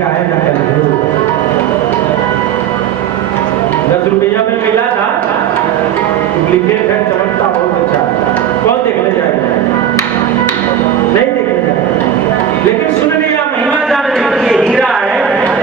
का है ना कल 10 रुपया में मिला था, डुप्लीकेट है, चमकता बहुत अच्छा, कौन देखने जाएगा? नहीं देखने जाएगा। लेकिन सुन लिया, महिमा जान ली, ये हीरा है,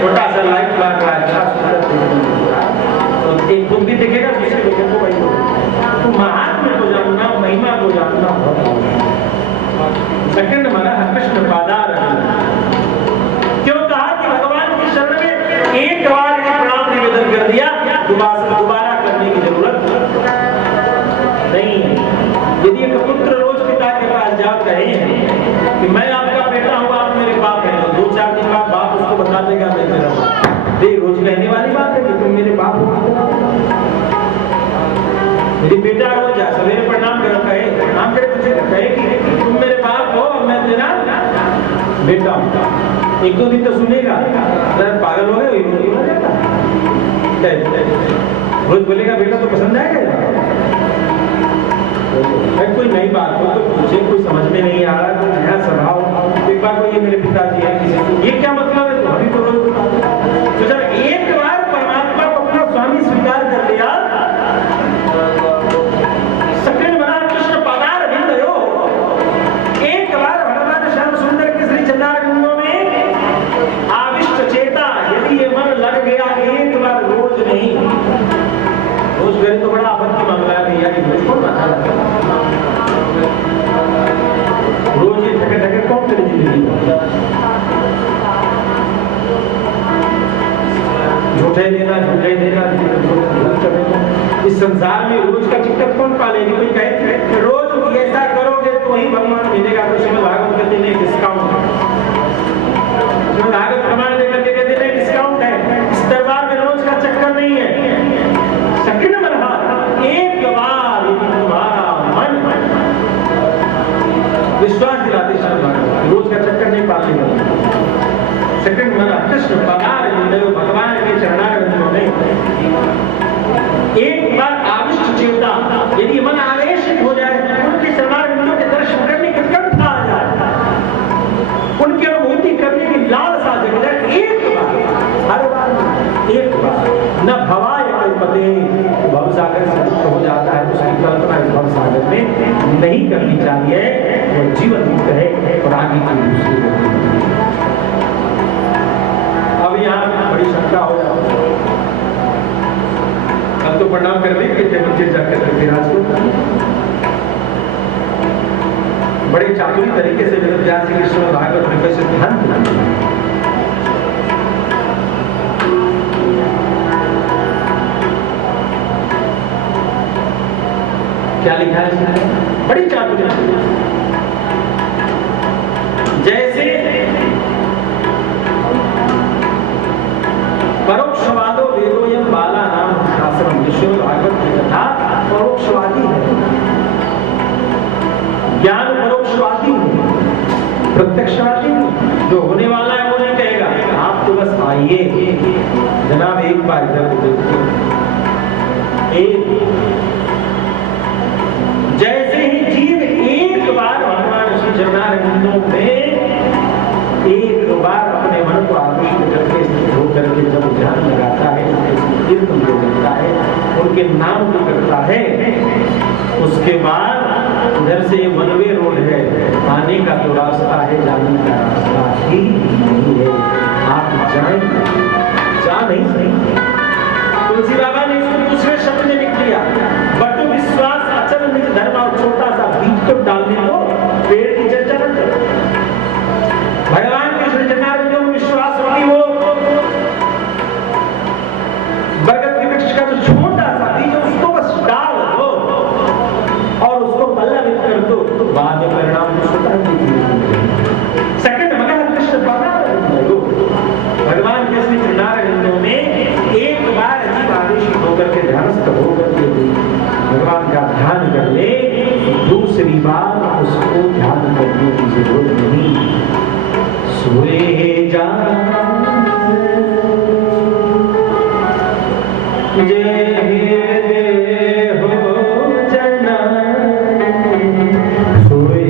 छोटा सा लाइट ब्लैक का अच्छा सुंदर तो एक तुम भी दिखेगा, दूसरे देखे तो वही तो महात्मा को जानना, महिमा को जानना बहुत। सेकंड हमारा कृष्ण पादार, क्यों कहा कि भगवान की शरण में एक बार प्रणाम निवेदन कर दिया, दोबारा करने की जरूरत नहीं है। यदि एक पुत्र रोज पिता के पास जाकर कहे कि मैं आपका बेटा हूं, आप मेरे बाप हैं, तो 2-4 दिन बाद बाप उसको बता देगा मैं तेरा बाप। ये रोज कहने वाली बात है कि तुम मेरे बाप हो। यदि बेटा रोज जा सवेरे प्रणाम करे तुझे कहे कि तुम मेरे बाप हो और मैं तेरा बेटा हूं, 1-2 दिन तो सुनेगा, पागल हो गए हो जाता। रोज बोलेगा बेटा तो पसंद आएगा। कोई नई बात हो तो पूछे, कोई समझ में नहीं आ रहा, कोई नया स्वभाव, एक बार को ये मेरे पिताजी है, किसी ये क्या मतलब है, तो अभी तो रोज तो जब एक बार परमात्मा को अपना स्वामी स्वीकार कर लिया, सकृत बना कृष्ण पदार भिन्न हो, एक बार भगवान श्याम सुंदर के श्री चंद्रानंदों में आविष्ट चेता, यदि ये मन लग गया एक बार, रोज नहीं, रोज गए तो बड़ा आपत्ति मामला है भैया कि रोज कौन माथा लगता, रोज ये ठगे ठगे कौन करे जिंदगी, झूठे देना इस संसार में रोज का टिकट कौन पालेगी? कोई कहे रोज ऐसा करोगे तो ही भगवान मिलेगा, तो श्रीमद् भागवत कहते हैं डिस्काउंट, भागवत प्रमाण देकर के कहते हैं डिस्काउंट है। इस दरबार में रोज का चक्कर नहीं है। सकृत बना एक बार यदि तुम्हारा मन विश्वास दिलाते रोज का चक्कर नहीं पालने का, सकृत बना कृष्ण पदार भगवान के चरणारविंदों में एक बार आविष्ट चेता, यदि मन आवेशित हो जाए, उनके चरणारविंदों के दर्शन करने की कंठा आ जाए, उनकी अनुभूति करने की लालसा जग जाए, एक बार, हर बार एक बार, न भवाय कल्पते, भवसागर से मुक्त हो जाता है, उसकी कल्पना इस भवसागर में नहीं करनी चाहिए, वो जीवन मुक्त है और आगे की दूसरी। अब यहाँ बड़ी शंका हो जाती है, अब तो प्रणाम कर देंगे मंदिर जाकर विराज को, बड़े चातुरी तरीके से वेदव्यास जी कृष्ण भागवत में कैसे ध्यान दिलाते, क्या लिखा है, बड़ी चातुरी, जैसे परोक्षवादो वेदोयम बाला नाम शास्त्रम, विष्णु भागवत की कथा परोक्षवादी है, ज्ञान परोक्षवादी है, प्रत्यक्षवादी जो होने वाला है वो नहीं कहेगा, आप तो बस आइए जनाब एक बार इधर देखिए। जैसे ही जीव एक बार भगवान श्री चरणारविंदों में एक बार अपने मन को आकृष्ट करके स्थित होकर के जब ध्यान लगाता है, कीर्तन को करता है, उनके नाम को करता है, उसके बाद उधर से वनवे रोड है, आने का तो रास्ता है, जाने का रास्ता ही नहीं है, आप जाएं जा नहीं सकते। तुलसी बाबा ने इसको दूसरे शब्द में लिख दिया, बटु विश्वास अचल निज धर्म, और छोटा सा बीज तो डालने दो, पेड़ की चर्चा न करो। भगवान के श्री चरणारविंदों में विश्वास होगी, वो बरगद के वृक्ष का जो छोटा सा बीज उसको बस डाल दो और उसको पल्लवित कर दो, तो बाद में परिणाम सेकंड भगवान कृष्ण भगवान के श्री चरणारविंदों में एक बार जीव आवेशित होकर के ध्यानस्थ होकर के भगवान का ध्यान कर ले, दूसरी बार उसको ध्यान करने की जरूरत नहीं। सोए जा जय हो जना, सोए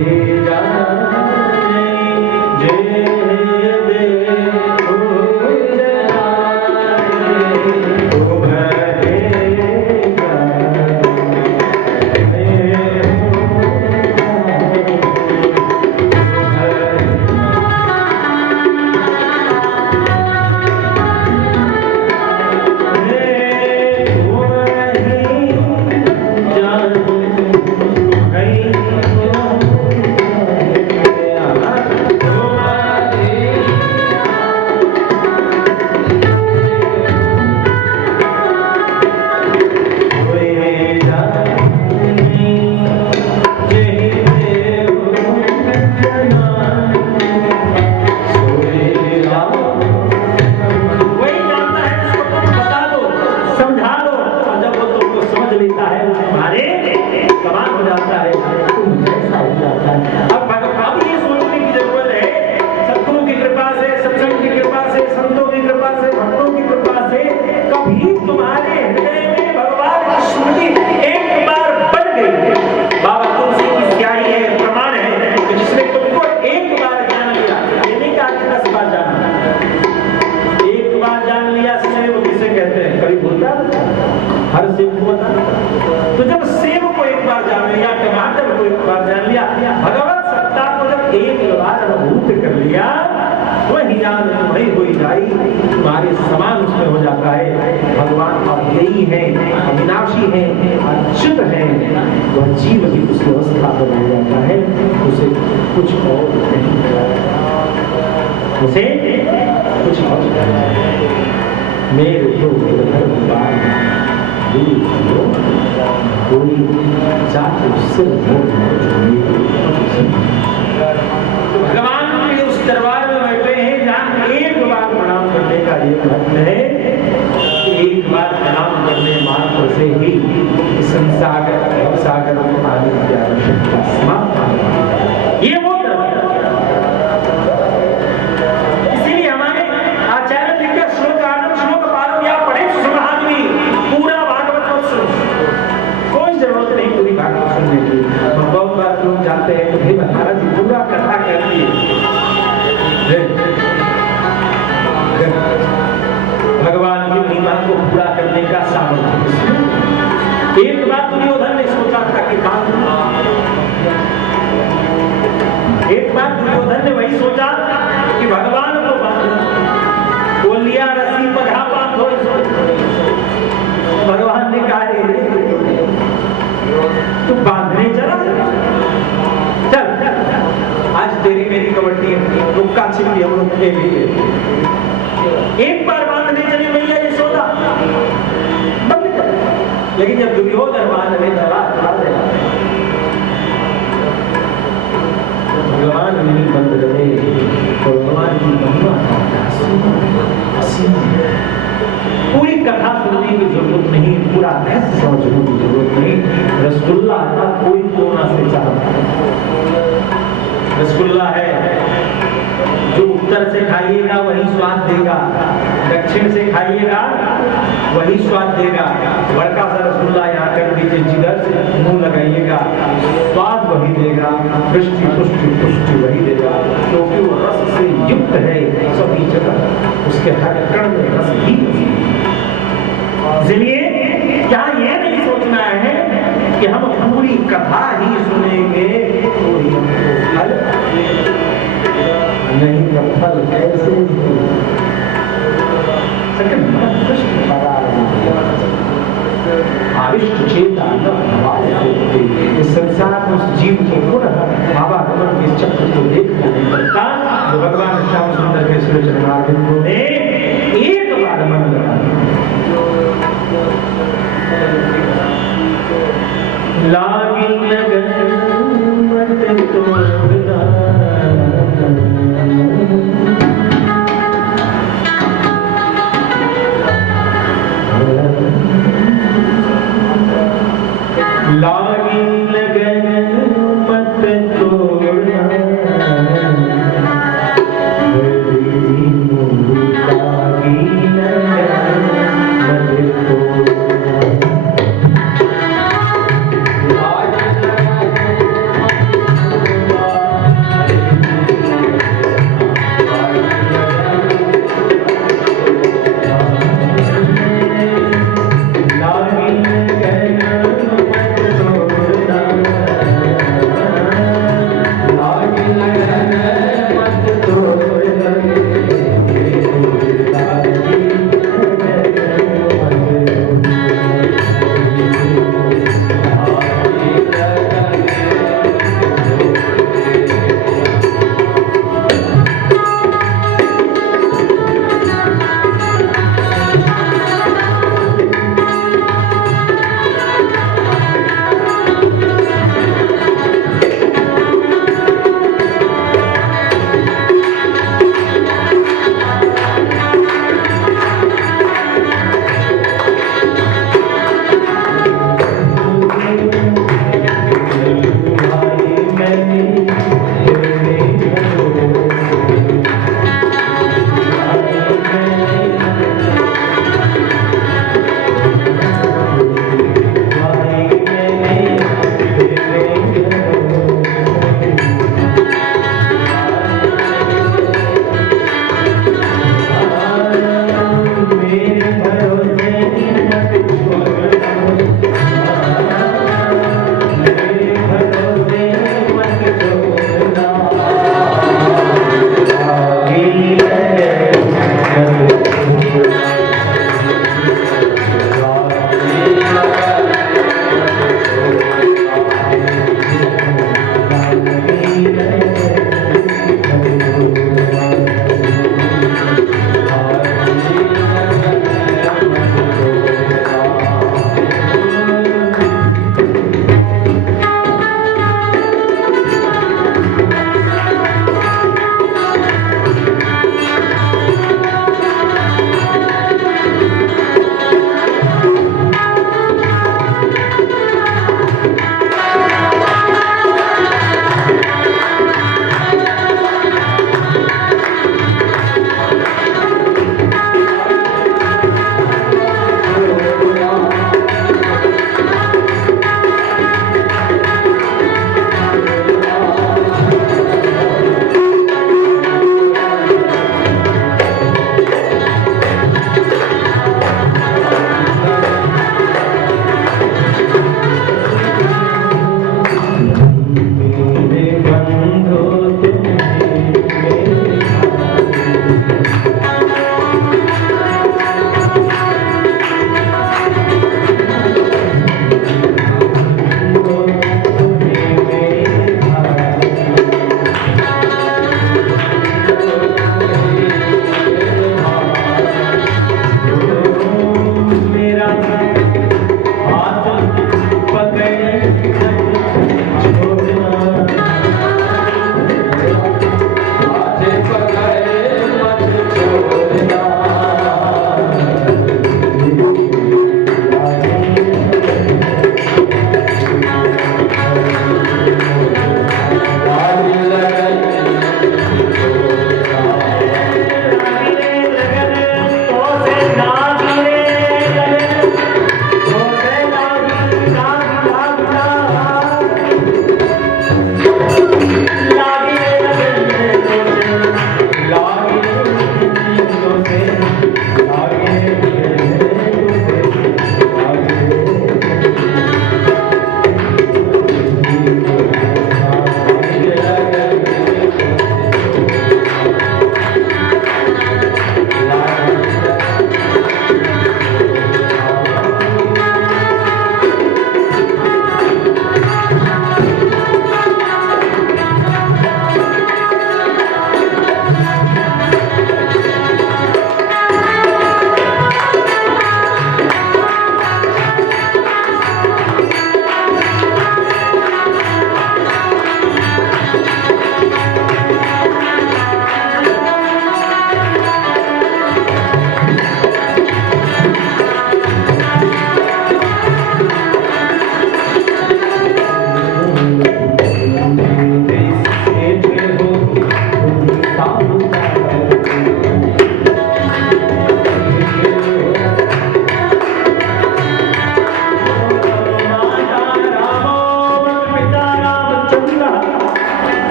है, अच्युत है, वह जीव भी उस अवस्था पर रह जाता है, उसे कुछ और नहीं मिला, उसे कुछ और मेरे तो कोई जाके उससे भगवान के उस दरबार में बैठे हैं जहाँ एक बार प्रणाम करने का ये महत्व है, एक बार प्रणाम करने मात्र से ही संसार सागर में पानी की आवश्यकता समाप्त हो जाती है। ये वो इसीलिए हमारे आचार्य लिखकर श्लोक आनंद श्लोक पारम या पढ़े सुसमाधि पूरा भागवत को सुनो, कोई जरूरत नहीं पूरी भागवत सुनने की। बहुत बार लोग जाते हैं तो भाई महाराज जी पूरा कथा कर दिए, भगवान की महिमा को पूरा करने का सामर्थ्य। एक बार दुर्योधन ने सोचा था कि एक बार दुर्योधन ने वही सोचा कि भगवान को बांधो, वो लिया रस्सी पधा बांधो, भगवान ने कहा तू बांधने चला, चल आज तेरी मेरी कबड्डी रुक्का छिपी हम लोग के लिए। एक बार बांधने चली मैया ये सोचा बंद कर, लेकिन जब दुर्योधन बांधने चला भगवान नहीं बंद रहे, भगवान की महिमा पूरी कथा सुनने की जरूरत नहीं, पूरा रहस्य समझने की जरूरत नहीं। रसगुल्ला का कोई कोना से चाहता, रसगुल्ला है जो उत्तर से खाइएगा वही स्वाद देगा, दक्षिण से खाइएगा वही स्वाद देगा। बड़का सा रसगुल्ला यहाँ कर दीजिए, जिधर से मुंह लगाइएगा स्वाद वही देगा, पुष्टि पुष्टि पुष्टि वही देगा, क्योंकि वो रस से युक्त है सभी जगह, उसके हर कण में रस ही। इसलिए क्या ये नहीं सोचना है कि हम पूरी कथा ही सुनेंगे तो ही हमको फल नहीं, फल कैसे आविष्ट चेता इस संसार में उस जीव को पुनः भावागमन के चक्र को देखना नहीं पड़ता, जो भगवान श्याम सुंदर के श्री चरणारविंदों ने एक बार मन लगा लागी लगन मत तोड़ना, लागी लगन मत तोड़ना, लागी लगन मत तोड़ना।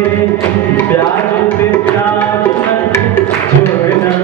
मेरे प्याज पे प्याज मत छोड़ना,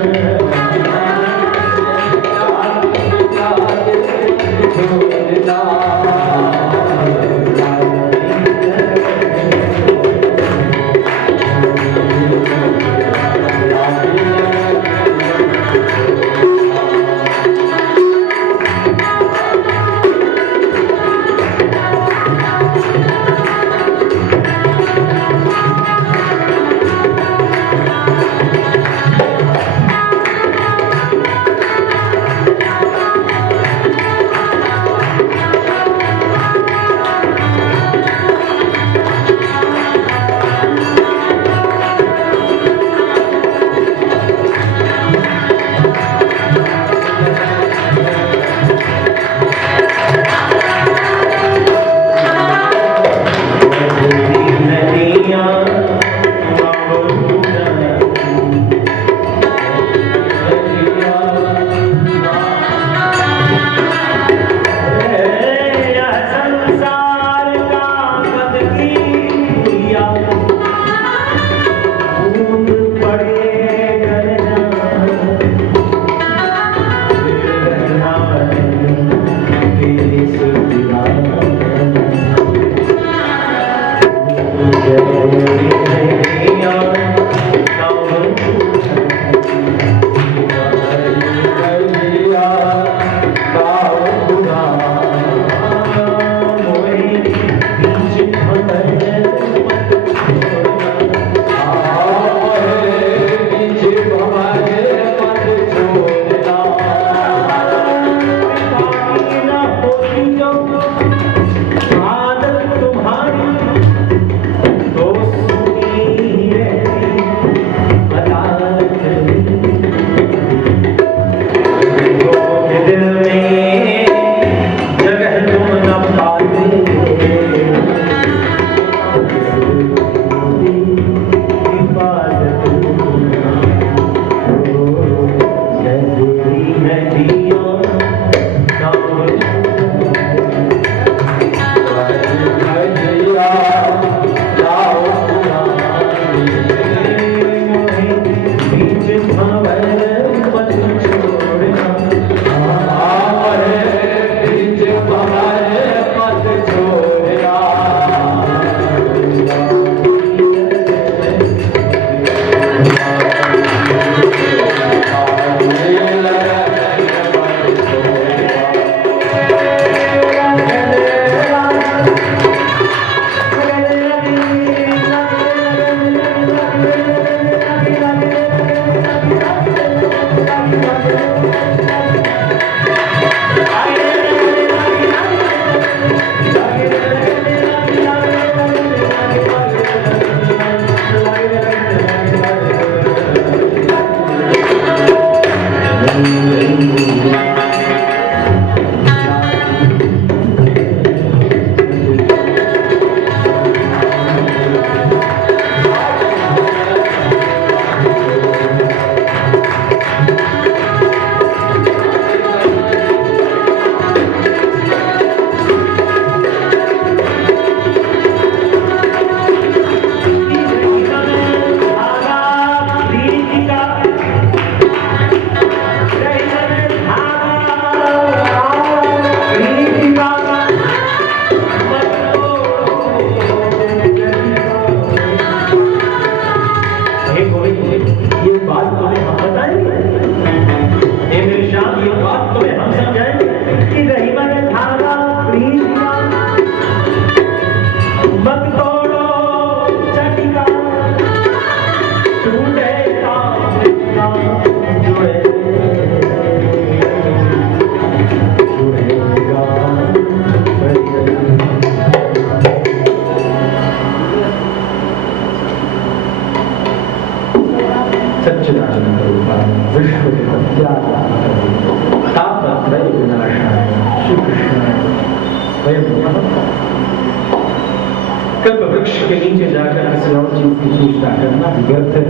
कल्प वृक्ष के नीचे जाकर किसी और चीज की पूछता करना व्यर्थ है।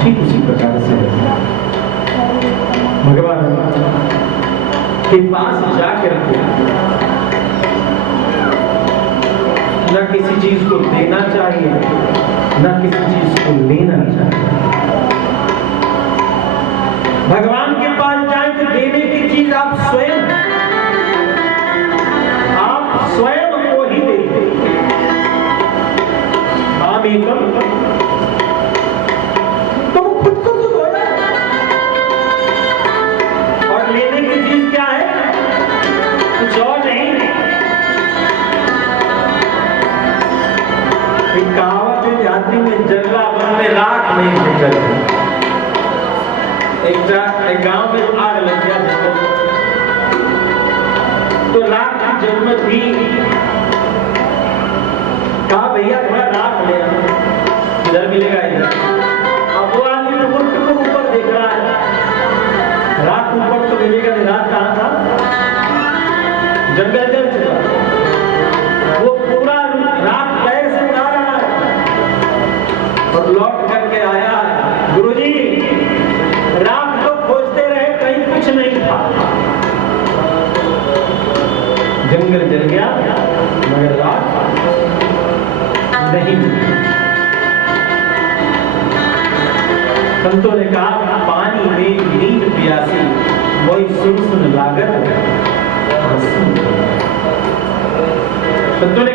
ठीक उसी प्रकार से भगवान के पास जाकर न किसी चीज को देना चाहिए ना किसी चीज को लेना चाहता। भगवान के पास जाए तो देने की चीज आप स्वयं को ही देते। आप एकम तो वो खुद को तो दो ना। और लेने की चीज क्या है? कुछ और नहीं। एक कहावत है जाति में जल्ला बन में राख नहीं निकल। एक गांव में आग लग गया जंगल, तो राख की जरूरत थी। कहा भैया थोड़ा राख ले आओ, इधर मिलेगा इधर। अब वो आदमी तो ऊपर देख रहा है, राख ऊपर तो मिलेगा नहीं। राख कहाँ था? जंगल जल चुका। वो पूरा राख पैर से उड़ा रहा है और लौट करके आया, गुरुजी राख तो खोजते रहे, कहीं कुछ नहीं था। जंगल जल गया मगर राख नहीं मिली। संतों ने कहा पानी में नींद प्यासी, वही सुन सुन लागत। संतों ने